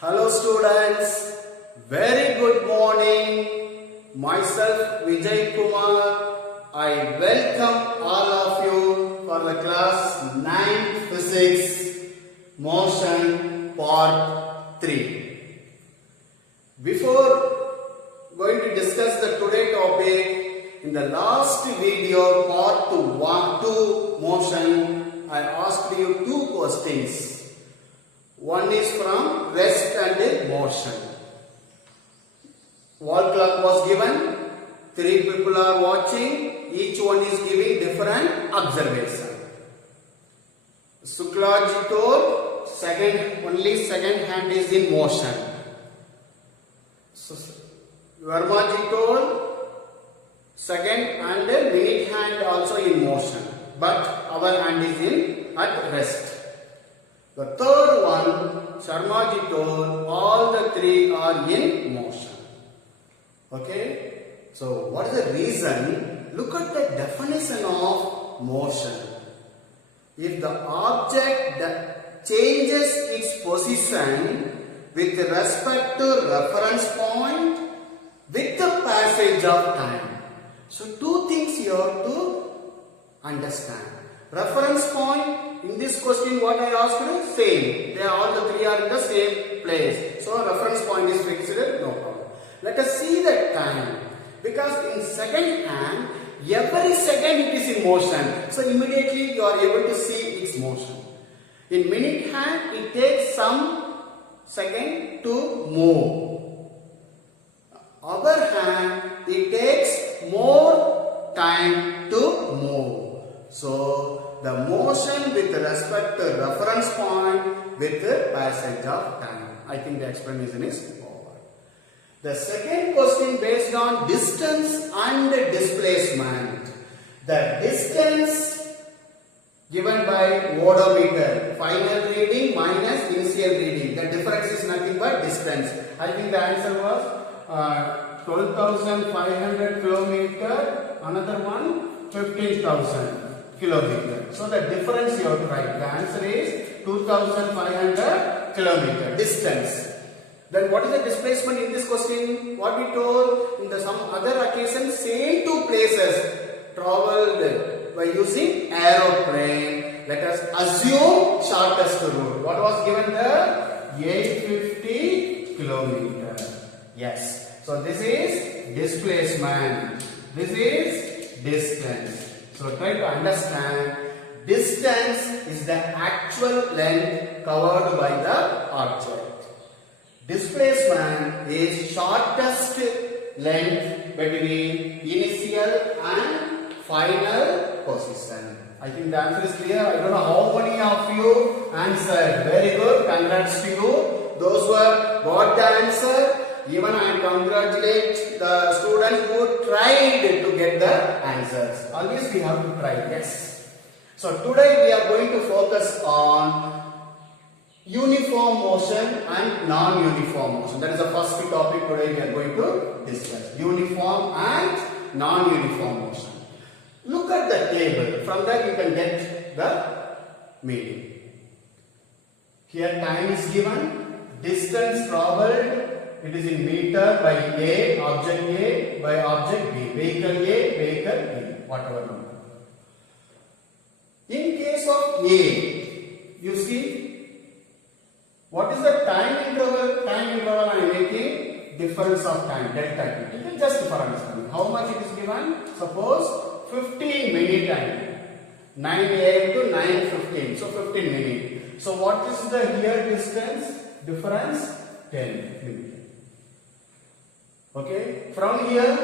Hello students, very good morning. Myself Vijay Kumar. I welcome all of you for the class 9 Physics Motion Part 3. Before going to discuss the today topic, in the last video Part 2 Motion, I asked you two questions. One is from rest and motion. Wall clock was given. 3 people are watching. Each one is giving different observation. Suklaji told only second hand is in motion. Vermaji told second and right hand also in motion. But our hand is at rest. The third one, Sharmaji told, all the three are in motion. Okay? So, what is the reason? Look at the definition of motion. If the object that changes its position with respect to reference point with the passage of time. So, two things you have to understand. Reference point, in this question what I asked you, same. They all the three are in the same place. So reference point is fixed, no problem. Let us see the time. Because in second hand, every second it is in motion. So immediately you are able to see its motion. In minute hand, it takes some second to move. Other hand, it takes more time to move. So, the motion with respect to reference point with the passage of time. I think the explanation is over. The second question based on distance and displacement. The distance given by odometer, final reading minus initial reading. The difference is nothing but distance. I think the answer was 12,500 kilometer. Another one 15,000. kilometer. So the difference you have to write. The answer is 2,500 kilometer distance. Then what is the displacement in this question? What we told in some other occasions, same two places traveled by using aeroplane. Let us assume shortest route. What was given there? 850 kilometer. Yes. So this is displacement. This is distance. So try to understand, distance is the actual length covered by the object. Displacement is shortest length between initial and final position. I think the answer is clear. I don't know how many of you answered. Very good. Congrats to you. Those who have got the answer, even I congratulate the students who tried to get the answers. Always we have to try. Yes. So today we are going to focus on uniform motion and non-uniform motion. That is the first topic today we are going to discuss. Uniform and non-uniform motion. Look at the table. From there you can get the meaning. Here time is given. Distance traveled. It is in meter by A, by object B. Vehicle A, vehicle B, whatever number. In case of A, you see, what is the time interval? Time interval I am making difference of time, delta T. It is just for understanding. How much it is given? Suppose 15 minute time. 9 AM to 9:15. So 15 minutes. So what is the here distance? Difference? 10 minutes. Okay, from here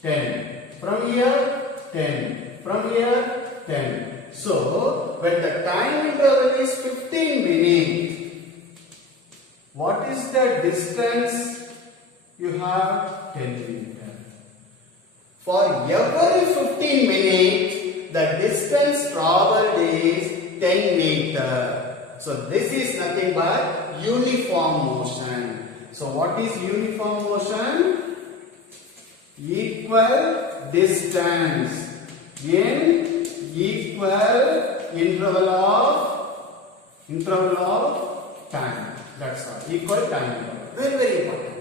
10, from here 10, from here 10. So, when the time interval is 15 minutes, what is the distance? You have 10 meters. For every 15 minutes, the distance traveled is 10 meters. So, this is nothing but uniform motion. So what is uniform motion? Equal distance in equal interval of time. That's all. Equal time interval. Very, very important.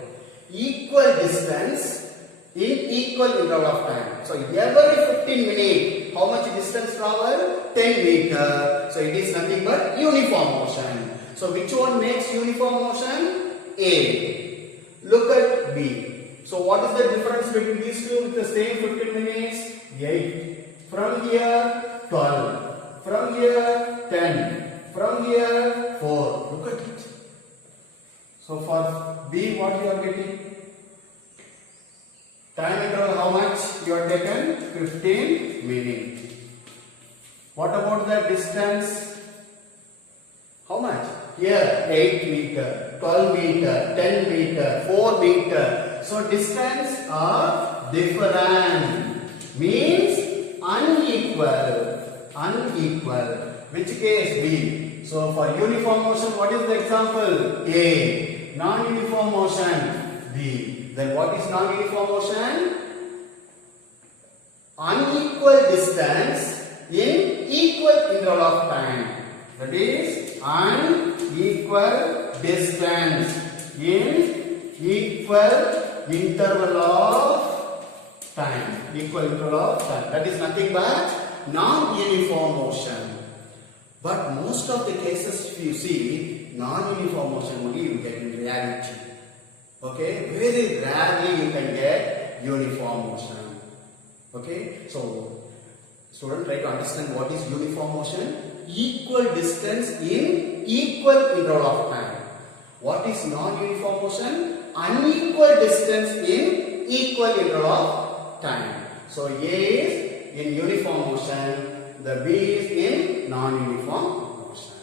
Equal distance in equal interval of time. So every 15 minutes, how much distance travel? 10 meter. So it is nothing but uniform motion. So which one makes uniform motion? A. Look at B. So what is the difference between these two with the same 15 minutes? 8. From here, 12. From here, 10. From here, 4. Look at it. So for B, what you are getting? Time interval, how much you are taken? 15 minutes. What about the distance? How much? Here, 8 meter, 12 meter, 10 meter, 4 meter. So distance are different. Means unequal. Unequal. Which case? B. So for uniform motion, what is the example? A. Non-uniform motion. B. Then what is non-uniform motion? Unequal distance in equal interval of time. That is unequal distance in equal interval of time. Equal interval of time. That is nothing but non-uniform motion. But most of the cases if you see non-uniform motion only you get in reality. Okay, very rarely you can get uniform motion. Okay, so student try to understand what is uniform motion. Equal distance in equal interval of time. What is non-uniform motion? Unequal distance in equal interval of time. So A is in uniform motion. The B is in non-uniform motion.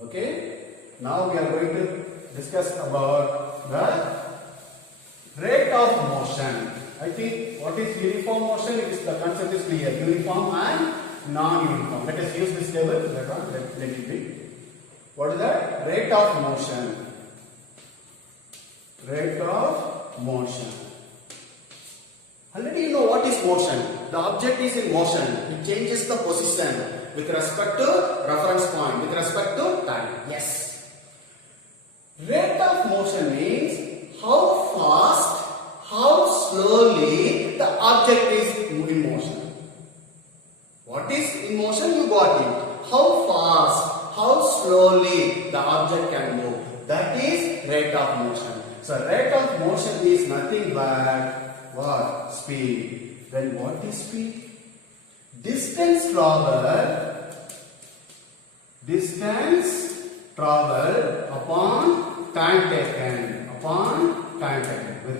Okay. Now we are going to discuss about the rate of motion. I think what is uniform motion? It is the concept is clear. Uniform and non-uniform. Let us use this table. Let it be. What is that? Rate of motion. Rate of motion. Already you know what is motion. The object is in motion. It changes the position with respect to reference point, with respect to time. Yes. Rate of motion means how fast, how slowly the object is in motion. What is in motion? You got it. How fast, how slowly the object can move. That is rate of motion. So rate of motion is nothing but what? Speed. Then what is speed? Distance travel upon time taken. Upon time taken.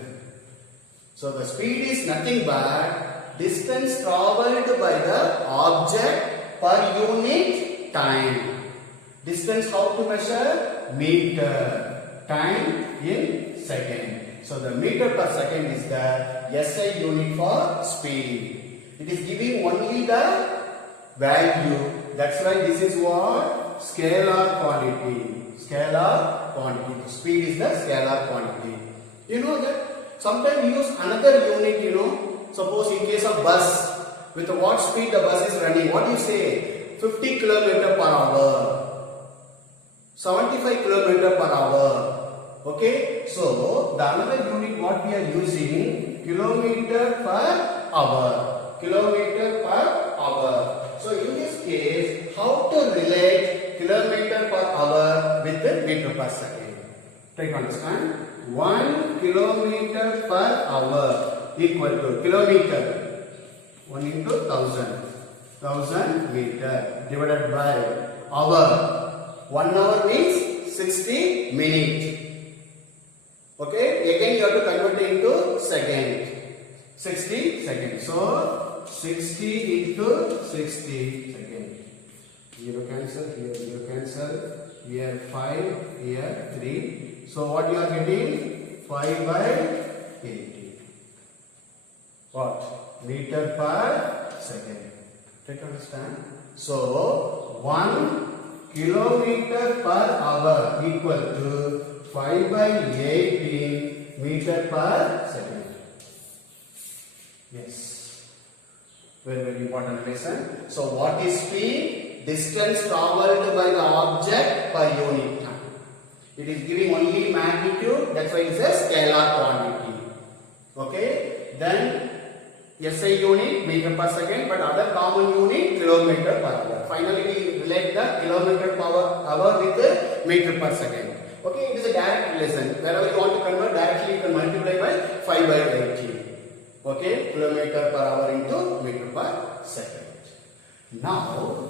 So the speed is nothing but distance traveled by the object per unit time. Distance how to measure? Meter. Time in second. So the meter per second is the SI unit for speed. It is giving only the value. That's why this is what? Scalar quantity. Scalar quantity. The speed is the scalar quantity. You know that? Sometimes we use another unit, you know. Suppose in case of bus, with what speed the bus is running. What do you say? 50 km per hour. 75 km per hour. Okay, so the another unit what we are using, kilometer per hour. Kilometer per hour. So in this case, how to relate kilometer per hour with the meter per second? Try to understand. 1 kilometer per hour equal to kilometer. 1 into 1000. 1000 meter divided by hour. 1 hour means 60 minutes. Okay, again you have to convert it into second. 60 seconds. So 60 into 60 seconds. 0 cancel, here 0 cancel, here 5, here 3. So what you are getting? 5 by 80. What? Meter per second. Try to understand. So 1 kilometer per hour equal to 5 by 18 meter per second. Yes. Very, very important lesson. So what is speed? Distance traveled by the object per unit time. It is giving only magnitude, that's why it is a scalar quantity. Okay, then SI unit meter per second, but other common unit kilometer per hour. Finally, we relate the kilometer per hour with the meter per second. Okay, it is a direct relation. Wherever you want to convert directly, you can multiply by 5/80. Okay, kilometer per hour into meter per second. Now,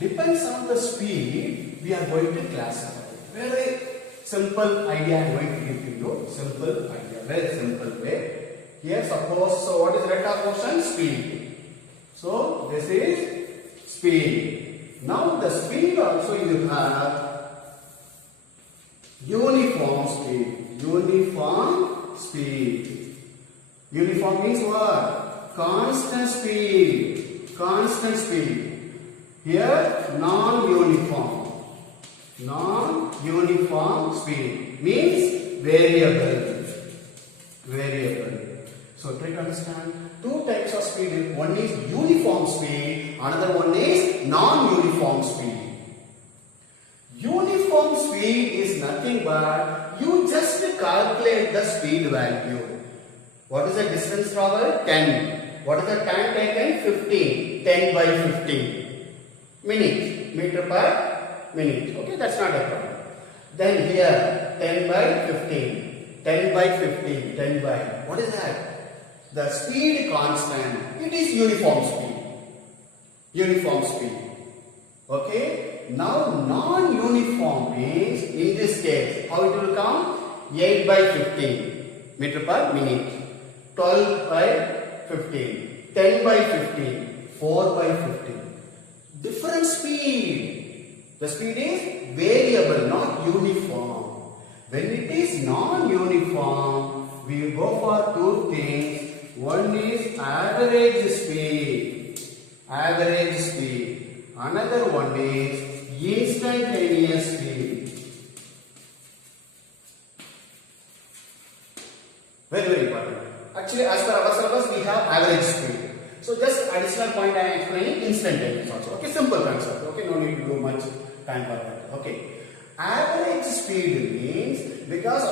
depends on the speed we are going to classify. Very simple idea I am going to give you. Simple idea, very simple way. Here suppose, so what is recta portion? Speed. So this is speed. Now the speed also you have uniform speed. Uniform speed. Uniform means what? Constant speed. Constant speed. Here non-uniform. Non-uniform speed means variable. Variable. So try to understand two types of speed. One is uniform speed, another one is non-uniform speed. Uniform speed is nothing but you just calculate the speed value. What is the distance traveled? 10. What is the time taken? 15. 10 by 15 minutes. Meter per minute. Okay, that's not a problem. Then here 10 by 15. 10 by 15. 10 by. What is that? The speed constant. It is uniform speed. Uniform speed. Okay. Now non-uniform means in this case how it will come? 8 by 15 meter per minute. 12 by 15. 10 by 15. 4 by 15. Different speed. The speed is variable, not uniform. When it is non-uniform, we will go for two things. One is average speed. Average speed. Another one is instantaneous speed. Very, very important. Actually, as per our syllabus, we have average speed. So, just additional point I am explaining instantaneous also. Okay, simple concept. Okay, no need to do much time for that. Okay. Average speed means, because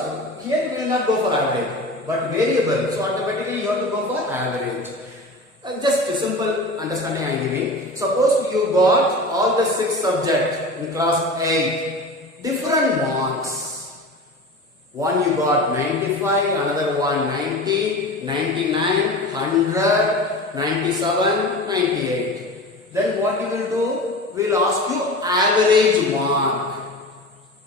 here we will not go for average, but variable. So, automatically you have to go for average. Just a simple understanding I am giving. Suppose you got all the 6 subjects in class 8, different marks. One you got 95, another one 90, 99, 100, 97, 98. Then what you will do? We will ask you average mark.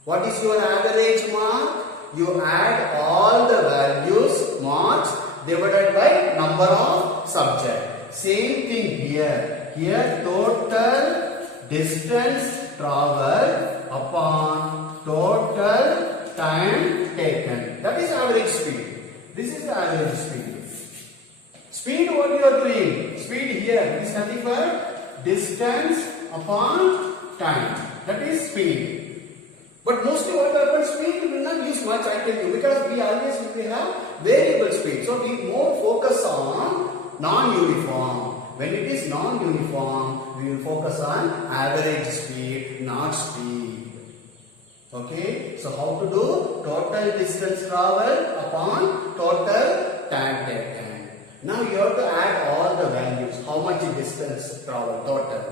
What is your average mark? You add all the values, marks divided by number of subjects. Same thing here. Here total distance traveled upon total time taken. That is average speed. This is the average speed. Speed, what you are doing? Speed here is nothing but distance upon time. That is speed. But mostly what happens, speed we will not use much, I tell you, because we always have variable speed. So we more focus on non-uniform. When it is non-uniform, we will focus on average speed, not speed. Okay, so how to do? Total distance traveled upon total time taken. Now you have to add all the values. How much distance traveled total,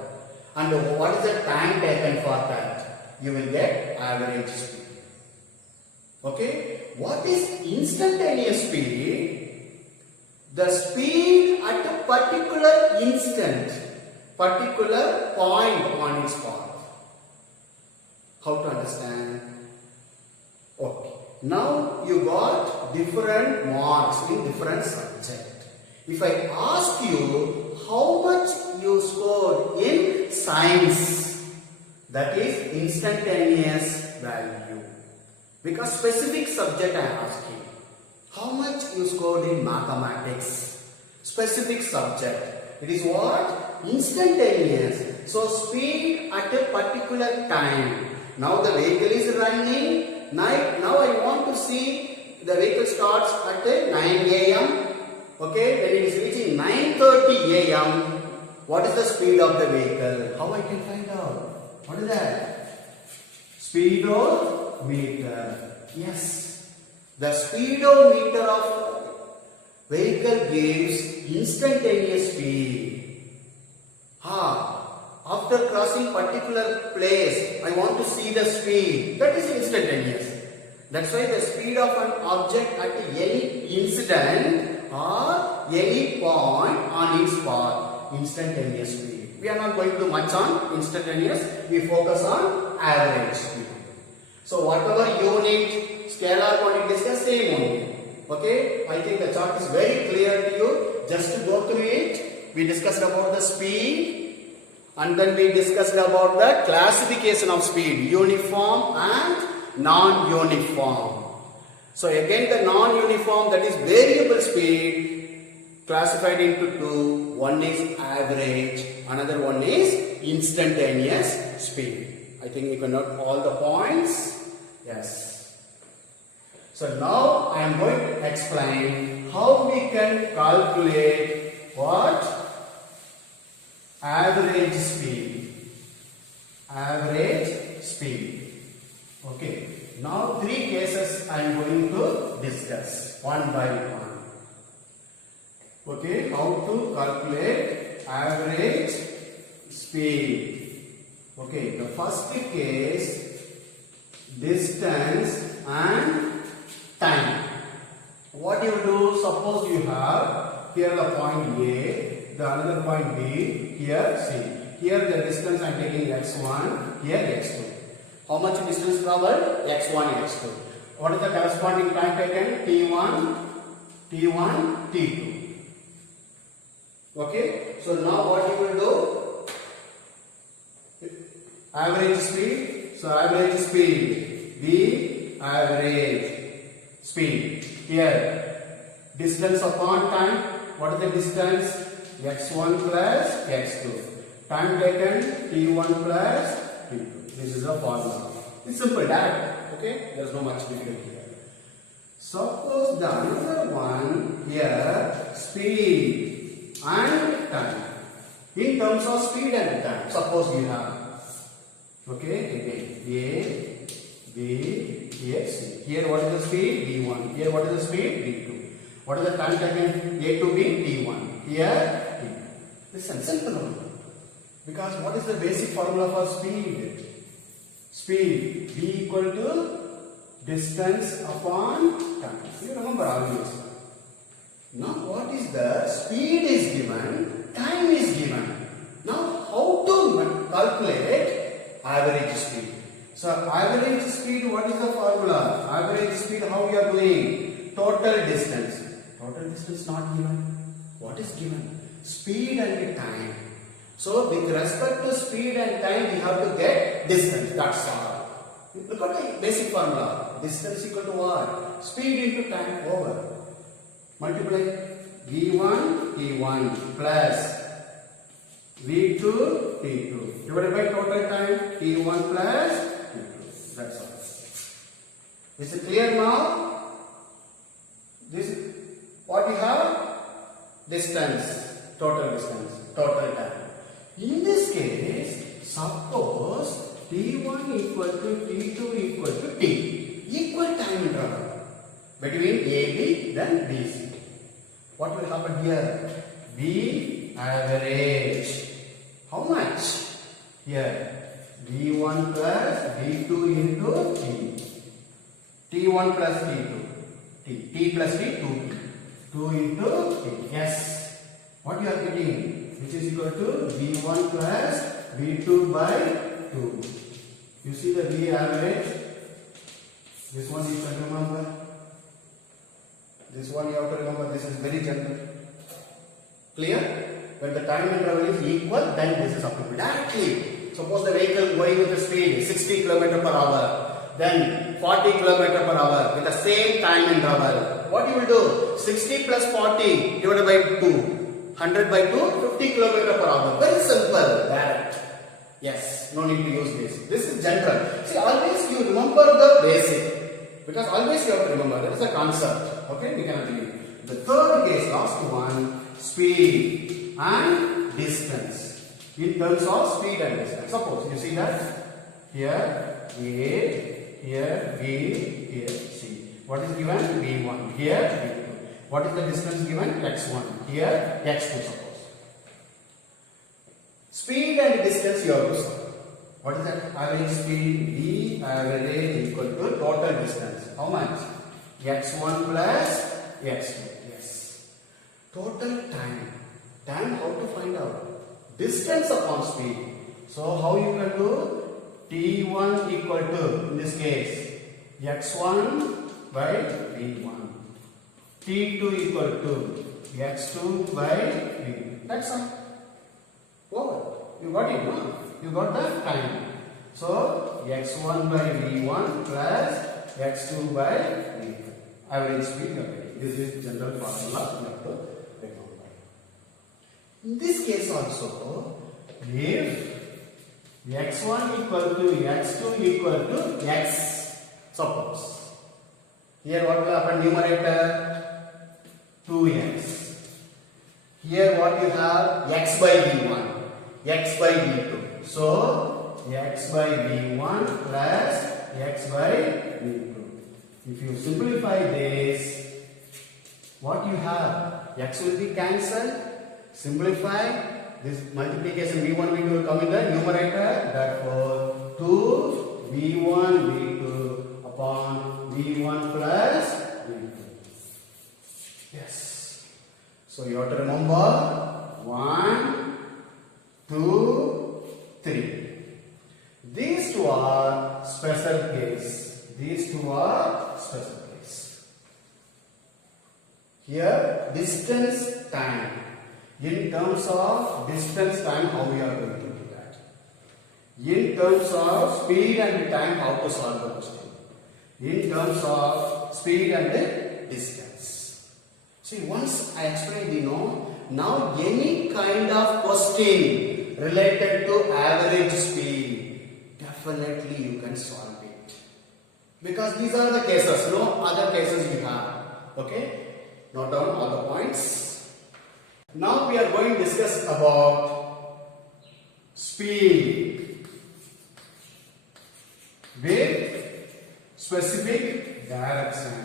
and what is the time taken for that? You will get average speed. Okay, what is instantaneous speed? The speed at a particular instant, particular point on its path. How to understand? Okay. Now you got different marks in different subjects. If I ask you how much you scored in science, that is instantaneous value. Because specific subject I am asking. How much you scored in mathematics? Specific subject. It is what? Instantaneous. So speed at a particular time. Now the vehicle is running. Now I want to see the vehicle starts at 9 a.m. Okay, when it is reaching 9:30 a.m. What is the speed of the vehicle? How I can find out? What is that? Speed of speedometer. Yes, the speedometer of vehicle gives instantaneous speed. After crossing particular place, I want to see the speed. That is instantaneous. That's why the speed of an object at any incident or any point on its path, instantaneous speed. We are not going to do much on instantaneous. We focus on average speed. So whatever unit, scalar quantity is the same only. Okay, I think the chart is very clear to you. Just to go through it, we discussed about the speed. And then we discussed about the classification of speed, uniform and non-uniform. So again the non-uniform, that is variable speed, classified into two. One is average, another one is instantaneous speed. I think you can note all the points. Yes. So now I am going to explain how we can calculate what? Average speed. Average speed. Okay. Now three cases I am going to discuss one by one. Okay. How to calculate average speed. Okay. The first case, distance and time. What you do? Suppose you have here the point A. The another point B, here C. Here the distance I am taking x1, here x2. How much distance traveled? x1, x2. What is the corresponding time taken? t1, t2. Okay. So now what you will do? Average speed. So average speed, V average speed. Here distance upon time. What is the distance? x1 plus x2. Time taken t1 plus t2. This is the formula. It's simple, direct. Okay, there is no much difficulty here. Suppose the another one here, speed and time. In terms of speed and time, suppose we have. Okay, again A, B, here C. Here what is the speed? d1. Here what is the speed? d2. What is the time taken? A to B, d1. Here listen, simple one. Because what is the basic formula for speed? Speed V equal to distance upon time. You remember always. Now what is the speed is given, time is given. Now how to calculate average speed? So average speed, what is the formula? Average speed, how we are doing? Total distance. Total distance not given. What is given? Speed and time. So with respect to speed and time, we have to get distance. That's all. Look at the basic formula. Distance equal to what? Speed into time over. Multiply V1 T1 plus V2 T2 divided by total time T1 plus T2. That's all. Is it clear now? This is what we have? Distance. Total distance, total time. In this case, suppose T1 equal to T2 equal to T. Equal time interval between AB then BC. What will happen here? B average. How much? Here B1 plus B2 into T. T1 plus T2. T plus T, 2T. 2 into T. Yes. What you are getting? Which is equal to V1 plus V2 by 2. You see the V average? This one you can remember. This one you have to remember. This is very general. Clear? When the time interval is equal, then this is applicable. Directly. Suppose the vehicle going with the speed 60 km per hour, then 40 km per hour with the same time interval. What you will do? 60 plus 40 divided by 2. 100 by 2, 50 km per hour. Very simple, direct. Yes, no need to use this. This is general. See, always you remember the basic. Because always you have to remember, there is a concept. Okay, we can agree. The third case, last one, speed and distance. In terms of speed and distance. Suppose you see that here A, here V, here C. What is given? V1. Here V2. What is the distance given? X1. Here X2 suppose. Speed and distance you have to solve. What is that? Average speed D average equal to total distance. How much? X1 plus X2. Yes. Total time. Time how to find out? Distance upon speed. So how you can do? T1 equal to, in this case, X1 by V1. T2 equal to X2 by V2. That's all. Over. You got it, no? You got the time. So X1 by V1 plus X2 by V2. Average speed you are getting. This is general formula you have to remember. In this case also, if X1 equal to X2 equal to X, suppose. Here what will happen? Numerator 2x. Here what you have? X by V1. X by V2. So X by V1 plus X by V2. If you simplify this, what you have? X will be cancelled. Simplify. This multiplication V1 V2 will come in the numerator. Therefore 2 V1 V2 upon V1 plus V2. Yes. So you have to remember 1, 2, 3. These two are special case. These two are special case. Here distance time. In terms of distance time, how we are going to do that? In terms of speed and time, how to solve the question? In terms of speed and distance. See, once I explained, you know, now any kind of question related to average speed, definitely you can solve it. Because these are the cases, no other cases you have. Okay? Note down all the points. Now we are going to discuss about speed with specific direction.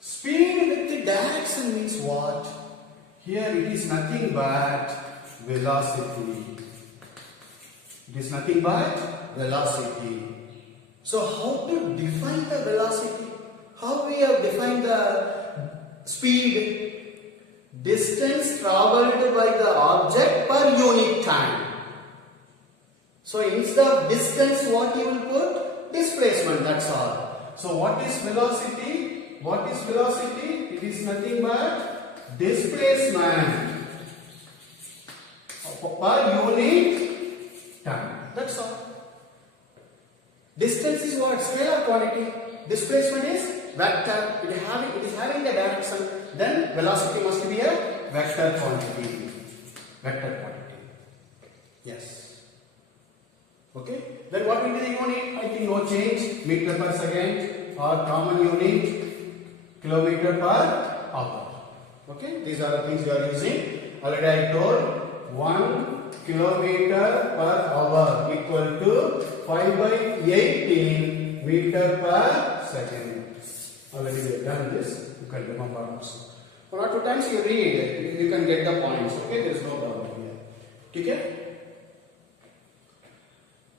Speed with the direction means what? Here it is nothing but velocity. It is nothing but velocity. So how to define the velocity? How we have defined the speed? Distance travelled by the object per unit time. So instead of distance, what you will put? Displacement, that's all. So what is velocity? What is velocity? It is nothing but displacement per unit time. That's all. Distance is what? Scalar quantity. Displacement is vector. It is having a direction. Then velocity must be a vector quantity. Vector quantity. Yes. Okay. Then what will be the unit? I think no change. Meter per second or common unit kilometer per hour. Okay. These are the things you are using. Already I told 1 kilometer per hour equal to 5 by 18 meter per second. Already we have done this. You can remember also. One or two times you read, you can get the points. Okay, there is no problem here. Okay.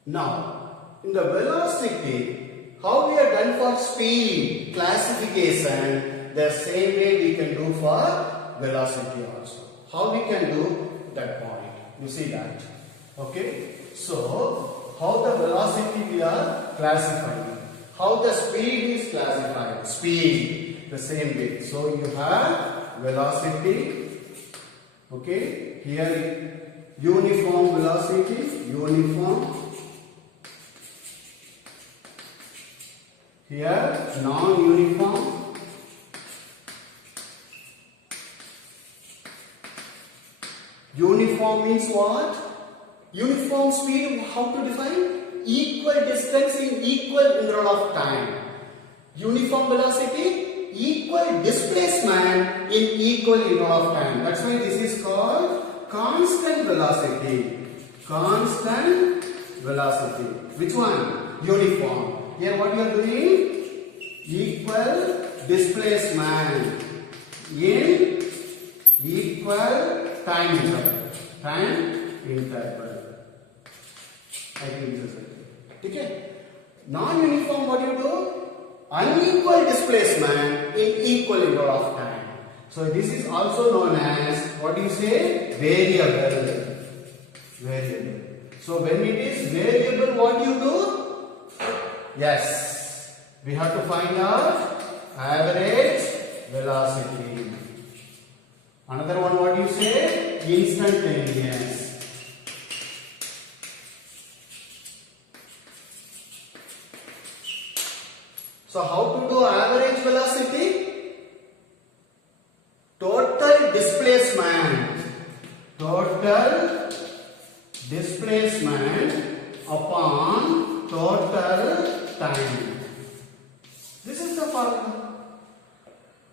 Now, in the velocity, how we are done for speed classification, the same way we can do for velocity also. How we can do that point? You see that? Okay. So, how the velocity we are classifying? How the speed is classified? Speed, the same way. So you have velocity. Okay. Here uniform velocity, uniform. Here non-uniform. Uniform means what? Uniform speed, how to define? Equal distance in equal interval of time. Uniform velocity, equal displacement in equal interval of time. That's why this is called constant velocity. Constant velocity. Which one? Uniform. Here what you are doing? Equal displacement in equal time interval. Time interval. I think this is it. Okay? Non-uniform, what do you do? Unequal displacement in equal interval of time. So this is also known as, what do you say? Variable. Variable. So when it is variable, what do you do? Yes, we have to find out average velocity. Another one, what do you say? Instantaneous. So how to do average velocity? Total displacement. Total displacement upon total time. This is the formula.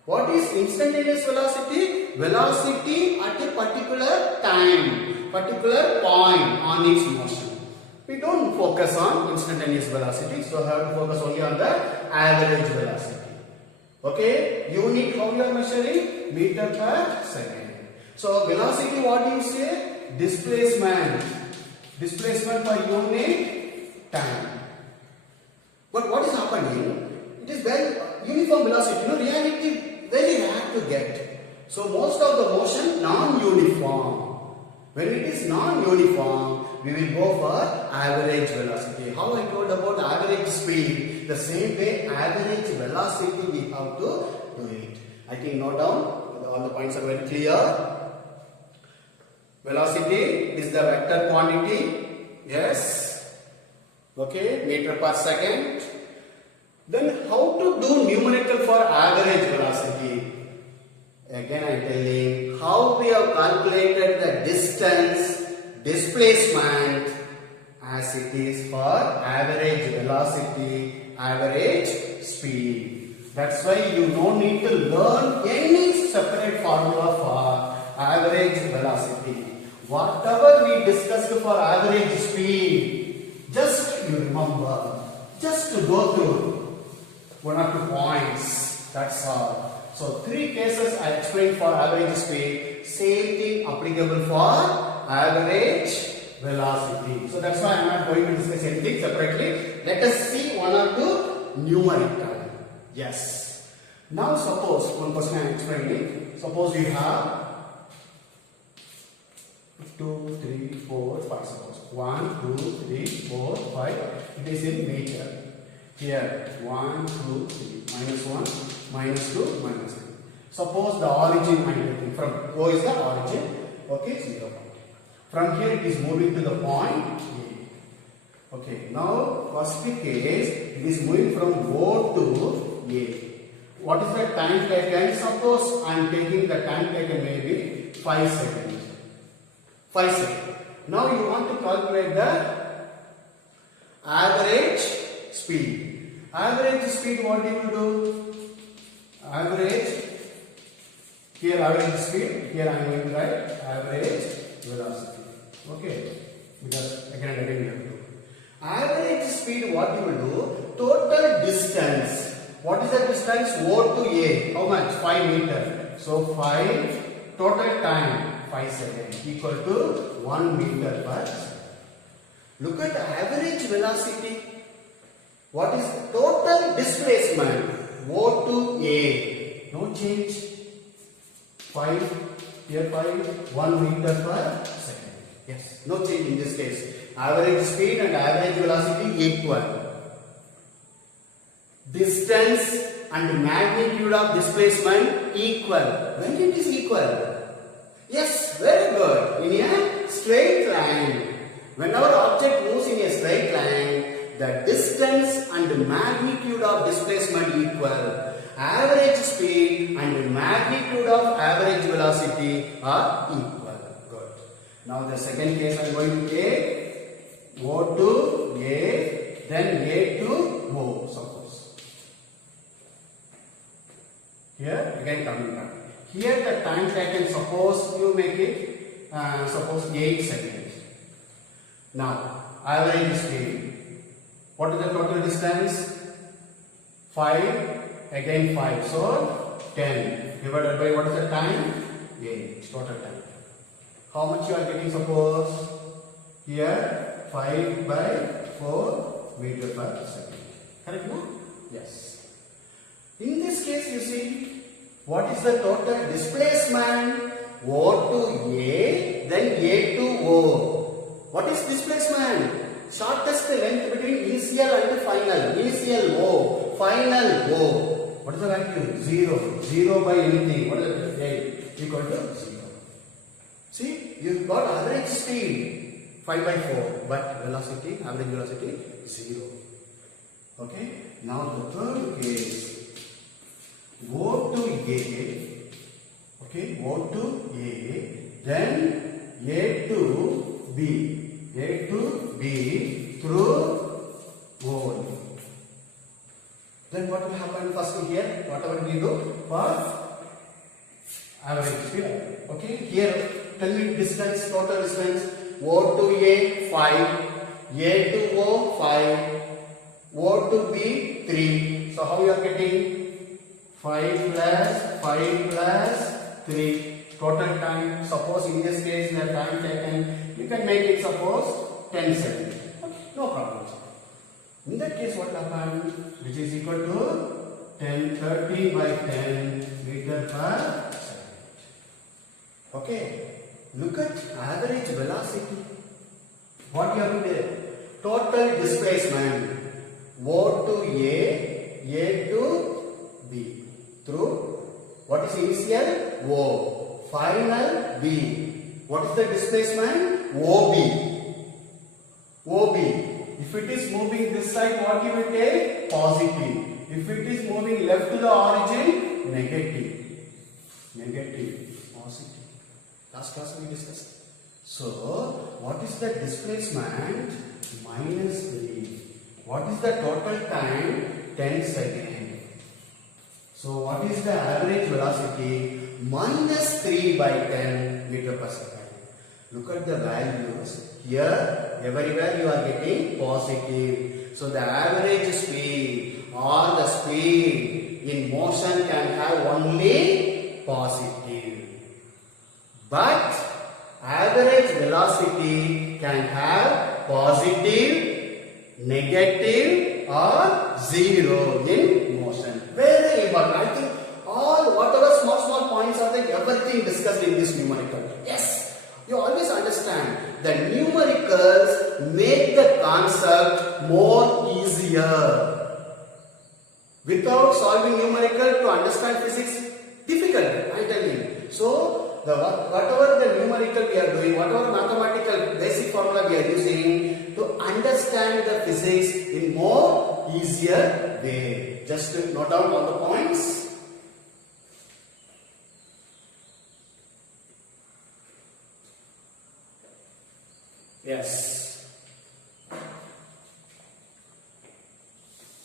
What is instantaneous velocity? Velocity at a particular time, particular point on its motion. We don't focus on instantaneous velocity, so I have to focus only on the average velocity. Okay, unit how you are measuring? Meter per second. So velocity, what do you say? Displacement. Displacement per unit time. But what is happening? It is very uniform velocity. Reality very rare to get. So most of the motion non-uniform. When it is non-uniform, we will go for average velocity. How I told about average speed, the same way average velocity we have to do it. I think note down, all the points are very clear. Velocity is the vector quantity. Yes. Okay, meter per second. Then how to do numerical for average velocity? Again I am telling how we have calculated the distance, displacement as it is for average velocity, average speed. That's why you don't need to learn any separate formula for average velocity. Whatever we discussed for average speed, just you remember, just to go through one or two points, that's all. So three cases I explained for average speed, same thing applicable for average velocity. So that's why I am not going to discuss anything separately. Let us see one or two numerical. Yes. Now suppose, one question I am explaining. Suppose you have 2, 3, 4, 5. Suppose 1, 2, 3, 4, 5. It is in meter. Here 1, 2, 3. -1, -2, -3. Suppose the origin I am taking from O is the origin. Okay, 0. From here it is moving to the point A. Okay, now first case it is moving from O to A. What is the time taken? Suppose I am taking the time taken maybe 5 seconds. 5 seconds. Now you want to calculate the average speed. Average speed, what do you do? Average, here average speed, here I am going to write average velocity. Okay, because again we have to do. Average speed, what you will do? Total distance. What is the distance? O to A. How much? 5 meters. So 5, total time 5 seconds equal to 1 meter per second. Look at average velocity. What is total displacement? O to A. No change. 5, here 5, 1 meter per second. Yes, no change in this case. Average speed and average velocity equal. Distance and magnitude of displacement equal. When it is equal? Yes, very good. In a straight line. When our object moves in a straight line, the distance and magnitude of displacement equal. Average speed and magnitude of average velocity are equal. Good. Now the second case I am going to take O to A, then A to O, suppose. Here again coming back. Here the time taken, suppose you make it suppose 8 seconds. Now average speed. What is the total distance? 5, again 5. So 10 divided by what is the time? 8. Total time. How much you are getting? Suppose here 5 by 4 meter per second. Correct, no? Yes. In this case, you see, what is the total displacement? O to A, then A to O. What is displacement? Shortest length between initial and final. Initial O, final O. What is the value? 0. 0 by anything. What is it? A equal to 0. See, you got average speed 5 by 4, but velocity, average velocity 0. Okay. Now the third case, O to A. Okay, O to A, then A to B, A to B through O. Then what will happen first here? Whatever we do for average speed. Okay, here tell me distance, total distance. O to A 5, A to O 5, O to B 3. So how you are getting 5 plus 3 total time. Suppose in this case the time taken, you can make it suppose 10 seconds. Okay, no problem. In that case, what happens? Which is equal to 30 by 10 meter per second. Okay, look at average velocity. What you have to do? Total displacement. O to A to B through. What is initial? O. Final B. What is the displacement? OB. OB. If it is moving this side, what you will take? Positive. If it is moving left to the origin, negative. Negative. Positive. Last class we discussed. So, what is the displacement? Minus 3. What is the total time? 10 seconds. So what is the average velocity? Minus 3 by 10 meter per second. Look at the values. Here, everywhere you are getting positive. So the average speed or the speed in motion can have only positive. But average velocity can have positive, negative or 0 in motion. Very important. I think all whatever small points are there, everything discussed in this numerical. Yes, you always understand that numericals make the concept more easier. Without solving numerical, to understand physics, difficult, I tell you. So, whatever the numerical we are doing, whatever mathematical basic formula we are using, to understand the physics in more easier way. Just to note down all the points. Yes.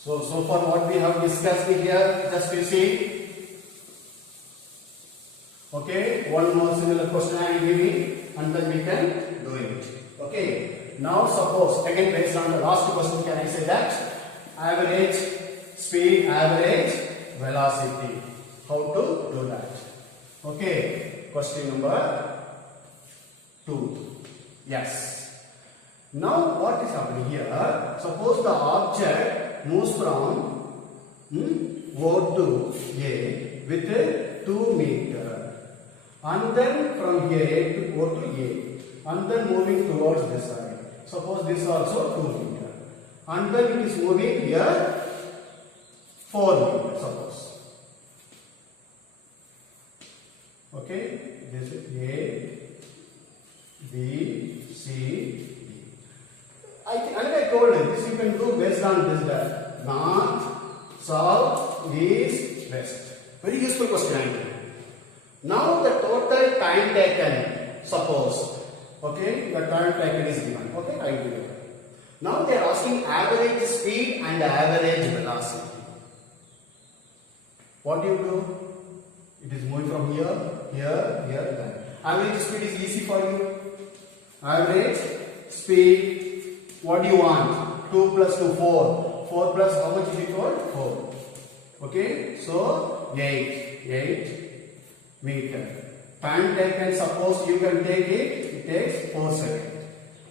So far what we have discussed here, just you see. Okay, one more similar question I am giving and then we can do it. Okay, now suppose, again based on the last question, can I say that average speed, average velocity. How to do that? Okay, question number 2. Yes. Now what is happening here? Suppose the object moves from O to A with 2 meter, and then from here to go to A, and then moving towards this side. Suppose this also 2 meter, and then it is moving here 4 meter, suppose. Okay, this is A, B, C, D. I think, and I told you, this you can do based on this that north, south, east, west. Very useful question. Now the total time taken, suppose. Okay, the time taken is given. Okay, I will give it. Now they are asking average speed and average velocity. What do you do? It is moving from here, here, here, then. Average speed is easy for you. Average speed what do you want? 2 plus 2, 4. 4 plus how much is equal? 4. Okay, so 8 meter. Time taken, suppose you can take it takes 4 seconds.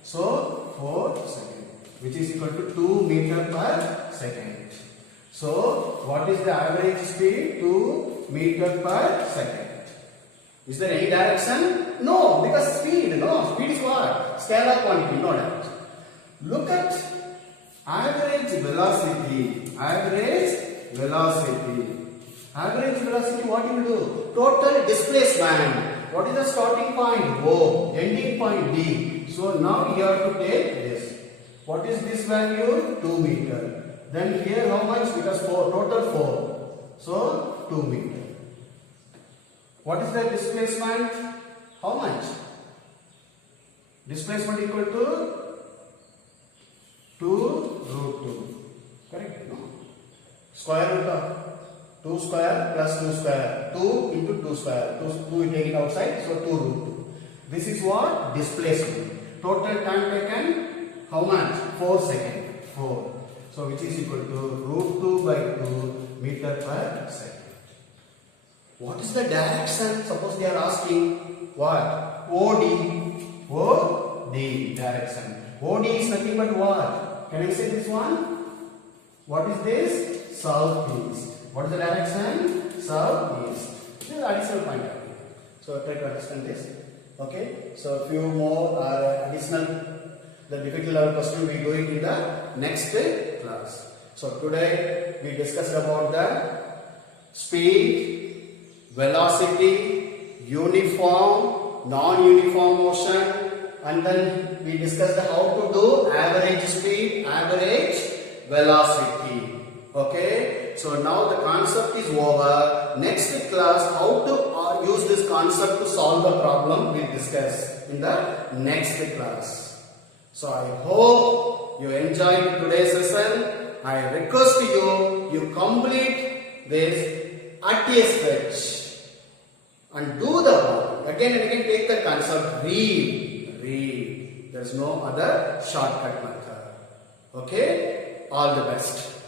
So 4 seconds, which is equal to 2 meter per second. So what is the average speed? 2 meter per second. Is there any direction? No, because speed is what? Scalar quantity, no direction. Look at average velocity. Average velocity, what you will do? Total displacement. What is the starting point? O. Ending point D. So now you have to take this. What is this value? 2 meter. Then here how much? Because 4, total 4. So 2 meter. What is the displacement? How much? Displacement equal to 2 root 2. Correct? No. Square root of 2 square plus 2 square. 2 into 2 square. 2 we take it outside, so 2 root 2. This is what? Displacement. Total time taken, how much? 4 seconds. 4. So which is equal to root 2 by 2 meter per second. What is the direction? Suppose they are asking what? OD direction. OD is nothing but what? Can I say this one? What is this? Southeast. What is the direction? Southeast. This is additional point of view. So try to understand this. Okay. So few more additional the difficult level question we do it in the next class. So today we discussed about the speed, velocity, uniform, non-uniform motion, and then we discussed how to do average speed, average velocity. Okay, so now the concept is over. Next class, how to use this concept to solve the problem we'll discuss in the next class. So I hope you enjoyed today's session. I request you complete this at a stretch and do the work. Again and again take the concept, read. There is no other shortcut method. Okay, all the best.